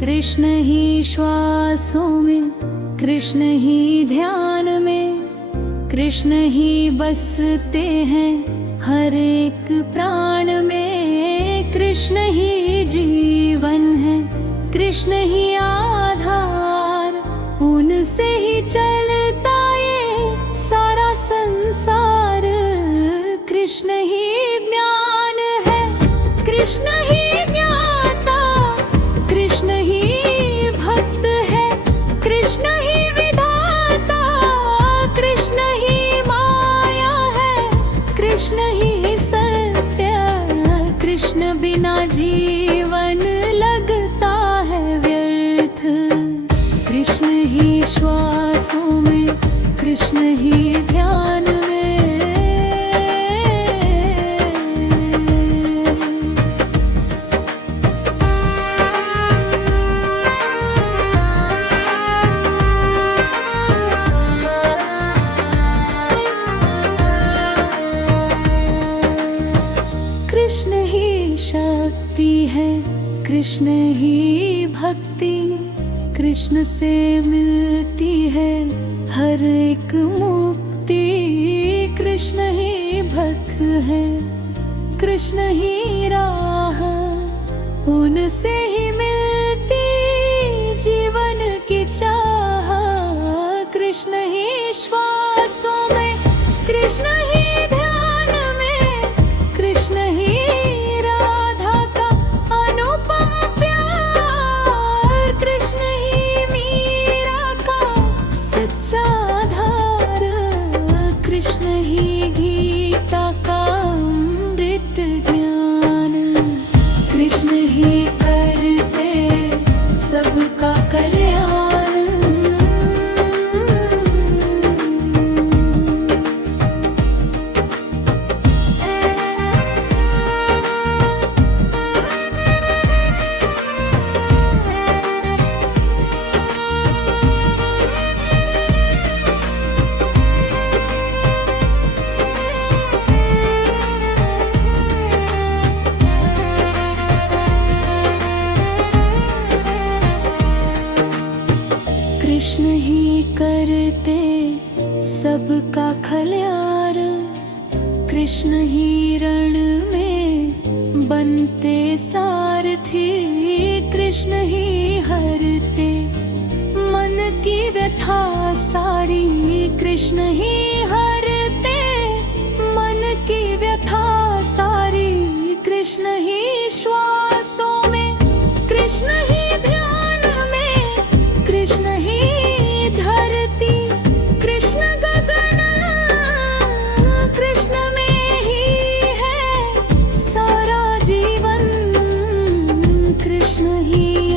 कृष्ण ही श्वासों में, कृष्ण ही ध्यान में, कृष्ण ही बसते हैं हर एक प्राण में। कृष्ण ही जीवन है, कृष्ण ही आधार, उनसे ही चलता ये सारा संसार। कृष्ण ही ज्ञान है, कृष्ण ही ज्ञाता, कृष्ण ही भक्त है, कृष्ण ही विधाता, कृष्ण ही माया है, कृष्ण ही सत्य। कृष्ण बिना जीवन लगता है व्यर्थ। कृष्ण ही श्वासों में, कृष्ण ही ध्यान में। कृष्ण ही शक्ति है, कृष्ण ही भक्ति, कृष्ण से मिलती है हर एक मुक्ति। कृष्ण ही भक्त है, कृष्ण ही राह, उनसे ही मिलती जीवन की चाह। कृष्ण ही श्वासों में, कृष्ण ही ध्यान में, कृष्ण ही राधा का अनुपम प्यार। कृष्ण ही मीरा का सच्चा आधार, कृष्ण ही गीता का अमृत ज्ञान। कृष्ण ही करते सबका कल्याण। कृष्ण ही करते सबका खल्यार, कृष्ण ही रण में बनते सारथी। कृष्ण ही हरते मन की व्यथा सारी, कृष्ण ही हरते मन की व्यथा सारी। कृष्ण ही श्वासों में, कृष्ण ही ध्यान में, कृष्ण ही धरती, कृष्ण गगन, कृष्ण में ही है सारा जीवन। कृष्ण ही